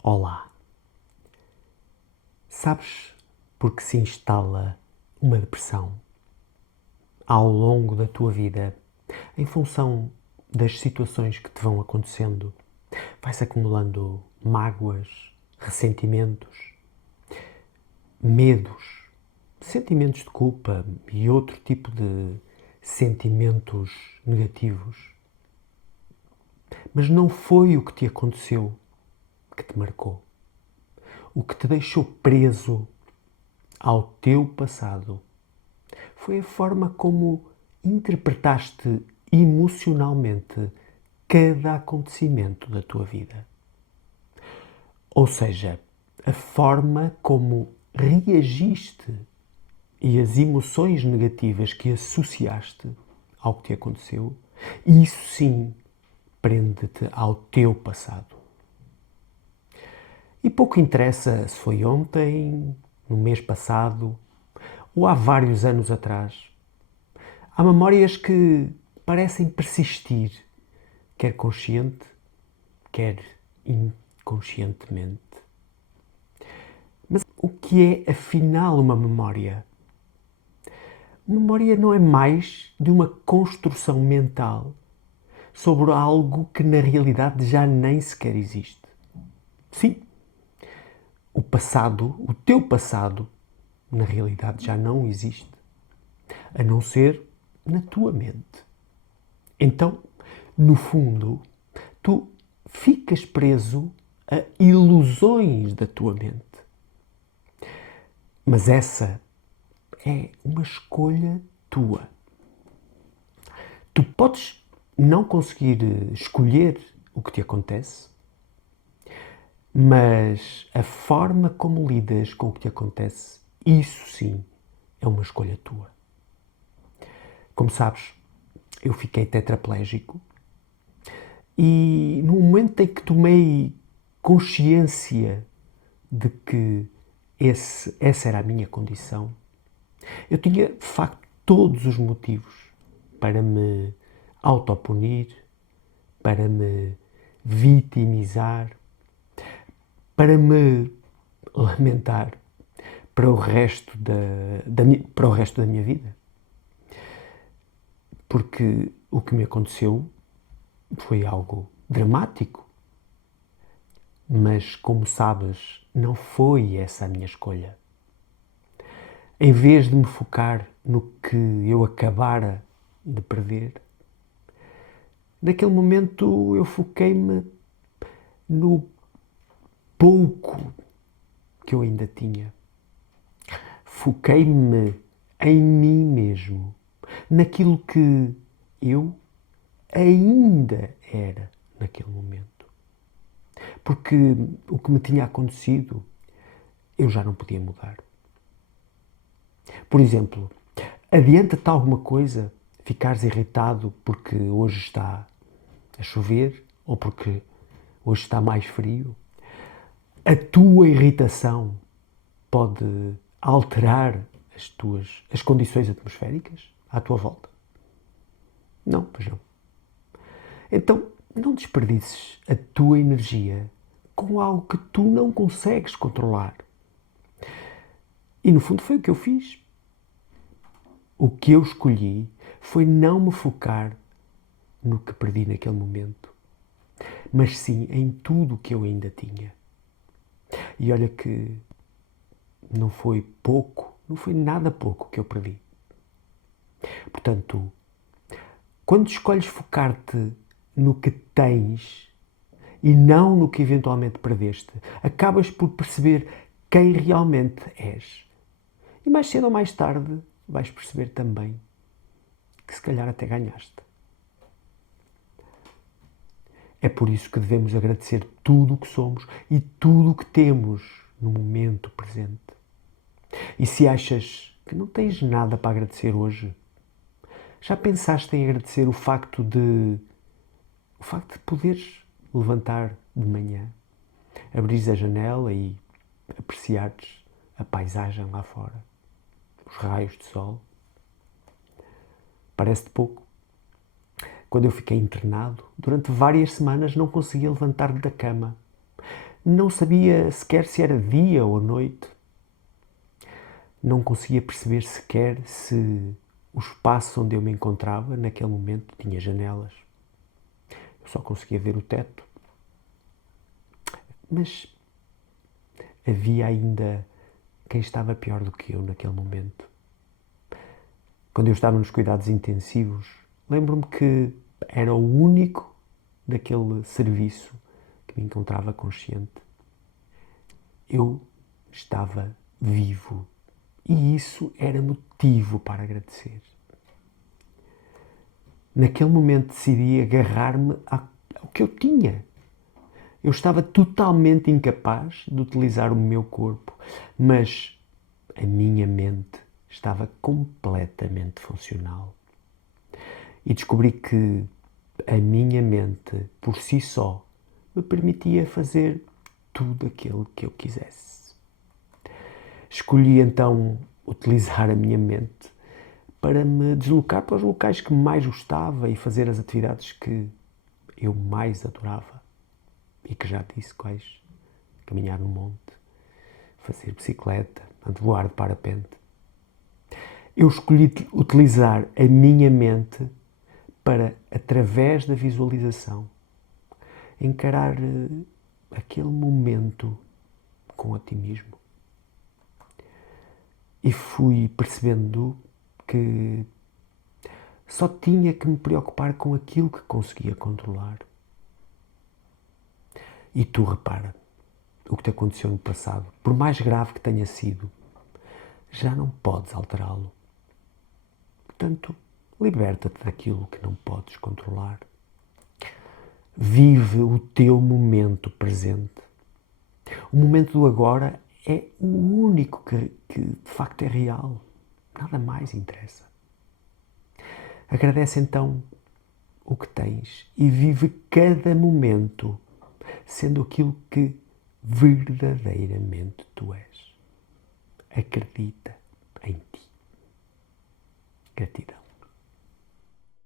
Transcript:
Olá. Sabes por que se instala uma depressão ao longo da tua vida em função das situações que te vão acontecendo? Vai-se acumulando mágoas, ressentimentos, medos, sentimentos de culpa e outro tipo de sentimentos negativos. Mas não foi o que te aconteceu que te marcou. O que te deixou preso ao teu passado foi a forma como interpretaste emocionalmente cada acontecimento da tua vida. Ou seja, a forma como reagiste e as emoções negativas que associaste ao que te aconteceu, isso sim prende-te ao teu passado. E pouco interessa se foi ontem, no mês passado ou há vários anos atrás. Há memórias que parecem persistir, quer consciente, quer inconscientemente. Mas o que é, afinal, uma memória? Memória não é mais de uma construção mental sobre algo que na realidade já nem sequer existe. Sim, o passado, o teu passado, na realidade já não existe, a não ser na tua mente. Então, no fundo, tu ficas preso a ilusões da tua mente. Mas essa é uma escolha tua. Tu podes não conseguir escolher o que te acontece, mas a forma como lidas com o que te acontece, isso sim é uma escolha tua. Como sabes, eu fiquei tetraplégico e no momento em que tomei consciência de que essa era a minha condição, eu tinha de facto todos os motivos para me autopunir, para me vitimizar, para me lamentar para o resto para o resto da minha vida. Porque o que me aconteceu foi algo dramático. Mas, como sabes, não foi essa a minha escolha. Em vez de me focar no que eu acabara de perder, naquele momento eu foquei-me no pouco que eu ainda tinha. Foquei-me em mim mesmo, naquilo que eu ainda era naquele momento. Porque o que me tinha acontecido eu já não podia mudar. Por exemplo, adianta-te alguma coisa ficares irritado porque hoje está a chover ou porque hoje está mais frio? A tua irritação pode alterar as condições atmosféricas à tua volta? Não, pois não. Então, não desperdices a tua energia com algo que tu não consegues controlar. E no fundo foi o que eu fiz. O que eu escolhi foi não me focar no que perdi naquele momento, mas sim em tudo o que eu ainda tinha. E olha que não foi pouco, não foi nada pouco que eu perdi. Portanto, quando escolhes focar-te no que tens e não no que eventualmente perdeste, acabas por perceber quem realmente és. E mais cedo ou mais tarde vais perceber também que se calhar até ganhaste. É por isso que devemos agradecer tudo o que somos e tudo o que temos no momento presente. E se achas que não tens nada para agradecer hoje, já pensaste em agradecer o facto de poderes levantar de manhã, abrires a janela e apreciares a paisagem lá fora, os raios de sol? Parece-te pouco? Quando eu fiquei internado, durante várias semanas não conseguia levantar-me da cama. Não sabia sequer se era dia ou noite. Não conseguia perceber sequer se o espaço onde eu me encontrava naquele momento tinha janelas. Eu só conseguia ver o teto. Mas havia ainda quem estava pior do que eu naquele momento. Quando eu estava nos cuidados intensivos, lembro-me que era o único daquele serviço que me encontrava consciente. Eu estava vivo e isso era motivo para agradecer. Naquele momento decidi agarrar-me ao que eu tinha. Eu estava totalmente incapaz de utilizar o meu corpo, mas a minha mente estava completamente funcional. E descobri que a minha mente, por si só, me permitia fazer tudo aquilo que eu quisesse. Escolhi então utilizar a minha mente para me deslocar para os locais que mais gostava e fazer as atividades que eu mais adorava. E que já disse quais: caminhar no monte, fazer bicicleta, voar de parapente. Eu escolhi utilizar a minha mente para, através da visualização, encarar aquele momento com otimismo. E fui percebendo que só tinha que me preocupar com aquilo que conseguia controlar. E tu repara, o que te aconteceu no passado, por mais grave que tenha sido, já não podes alterá-lo. Portanto, liberta-te daquilo que não podes controlar. Vive o teu momento presente. O momento do agora é o único que de facto é real. Nada mais interessa. Agradece então o que tens e vive cada momento sendo aquilo que verdadeiramente tu és. Acredita em ti. Gratidão.